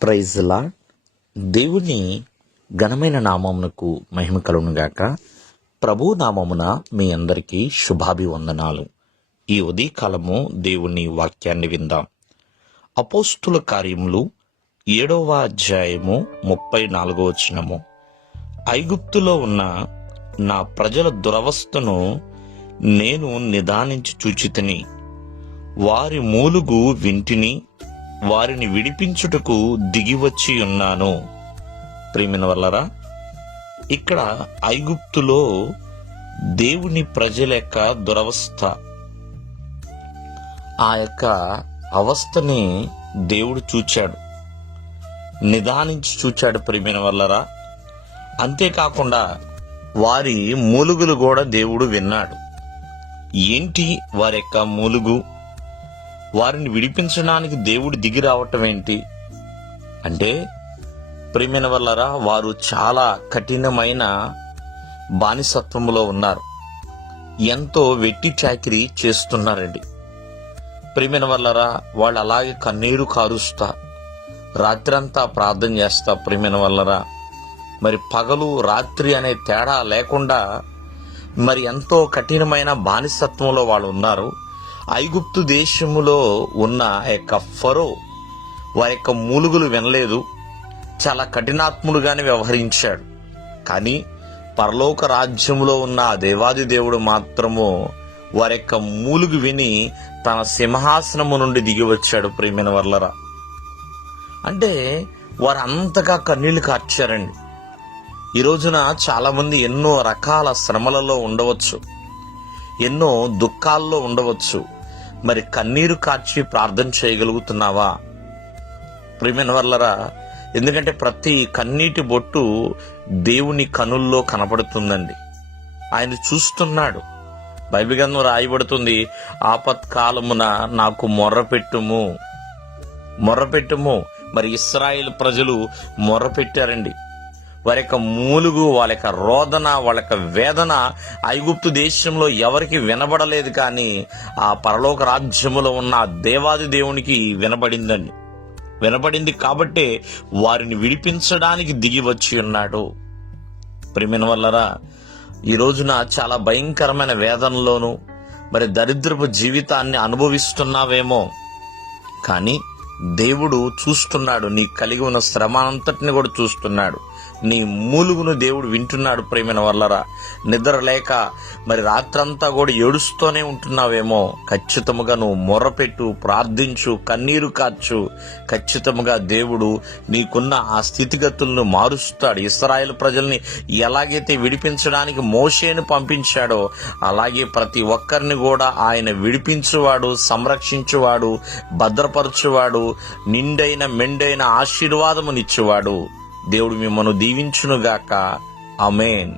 Praise lord. దేవుని ఘనమైన నామమునకు మహిమ కలుగునుగాక. ప్రభు నామమున మీ అందరికీ శుభాభివందనాలు. ఈ ఉదయకాలము దేవుని వాక్యాన్ని విందాం. అపోస్తుల కార్యములు 7వ అధ్యాయము 34వ వచనము. ఐగుప్తులో ఉన్న నా ప్రజల దురవస్థను నేను నిదానించి చూచితిని, వారి మూలుగు వింటిని, వారిని విడిపించుటకు దిగివచ్చి ఉన్నాను. ప్రియమైన వల్లరా, ఇక్కడ ఐగుప్తులో దేవుని ప్రజల యొక్క దురవస్థ, ఆ యొక్క అవస్థని దేవుడు చూచాడు, నిదానించి చూచాడు. ప్రియమైన వల్లరా, అంతేకాకుండా వారి మూలుగులు కూడా దేవుడు విన్నాడు. ఏంటి వారి యొక్క మూలుగు? వారిని విడిపించడానికి దేవుడు దిగి రావటం ఏంటి అంటే, ప్రియమైన వల్లరా, వారు చాలా కఠినమైన బానిసత్వములో ఉన్నారు. ఎంతో వెట్టి చాకిరీ చేస్తున్నారండి. ప్రియమైన వల్లరా, వాళ్ళు అలాగే కన్నీరు కారుస్తా రాత్రంతా ప్రార్థన చేస్తా. ప్రియమైన వల్లరా, మరి పగలు రాత్రి అనే తేడా లేకుండా మరి ఎంతో కఠినమైన బానిసత్వంలో వాళ్ళు ఉన్నారు. ఐగుప్తు దేశములో ఉన్న యొక్క ఫరో వారి యొక్క మూలుగులు వినలేదు, చాలా కఠినాత్ముడుగానే వ్యవహరించాడు. కానీ పరలోక రాజ్యములో ఉన్న ఆ దేవాది దేవుడు మాత్రము వారి యొక్క మూలుగు విని తన సింహాసనము నుండి దిగి వచ్చాడు. ప్రియమైన వర్లరా, అంటే వారు అంతగా కన్నీళ్లు కార్చారండి. ఈ రోజున చాలా మంది ఎన్నో రకాల శ్రమలలో ఉండవచ్చు, ఎన్నో దుఃఖాల్లో ఉండవచ్చు. మరి కన్నీరు కార్చి ప్రార్థన చేయగలుగుతున్నావా? ప్రియమైన వల్లరా, ఎందుకంటే ప్రతి కన్నీటి బొట్టు దేవుని కనుల్లో కనపడుతుందండి. ఆయన చూస్తున్నాడు. బైబిల్ గ్రంథం రాయబడుతుంది, ఆపత్కాలమున నాకు మొర్రపెట్టుము. మరి ఇశ్రాయేలు ప్రజలు మొర్రపెట్టారండి. వారి యొక్క మూలుగు, వాళ్ళ యొక్క రోదన, వాళ్ళ యొక్క వేదన ఐగుప్తు దేశంలో ఎవరికి వినబడలేదు, కానీ ఆ పరలోక రాజ్యములో ఉన్న దేవాది దేవునికి వినబడింది కాబట్టే వారిని విడిపించడానికి దిగి వచ్చి ఉన్నాడు. ప్రియమైన వల్లరా, ఈ రోజున చాలా భయంకరమైన వేదనలోను మరి దరిద్రపు జీవితాన్ని అనుభవిస్తున్నావేమో, కానీ దేవుడు చూస్తున్నాడు. నీ కలిగి ఉన్న శ్రమ అంతటిని కూడా చూస్తున్నాడు. నీ మూలుగును దేవుడు వింటున్నాడు. ప్రియమైన వల్లరా, నిద్ర లేక మరి రాత్రంతా కూడా ఏడుస్తూనే ఉంటున్నావేమో, ఖచ్చితంగా నువ్వు మొర్రపెట్టు, ప్రార్థించు, కన్నీరు కార్చు. ఖచ్చితంగా దేవుడు నీకున్న ఆ స్థితిగతులను మారుస్తాడు. ఇశ్రాయేలు ప్రజల్ని ఎలాగైతే విడిపించడానికి మోషేను పంపించాడో, అలాగే ప్రతి ఒక్కరిని కూడా ఆయన విడిపించువాడు, సంరక్షించువాడు, భద్రపరచువాడు, నిండైన మెండైన ఆశీర్వాదమునిచ్చువాడు. దేవుడు మిమ్మల్ని దీవించునుగాక. ఆమేన్.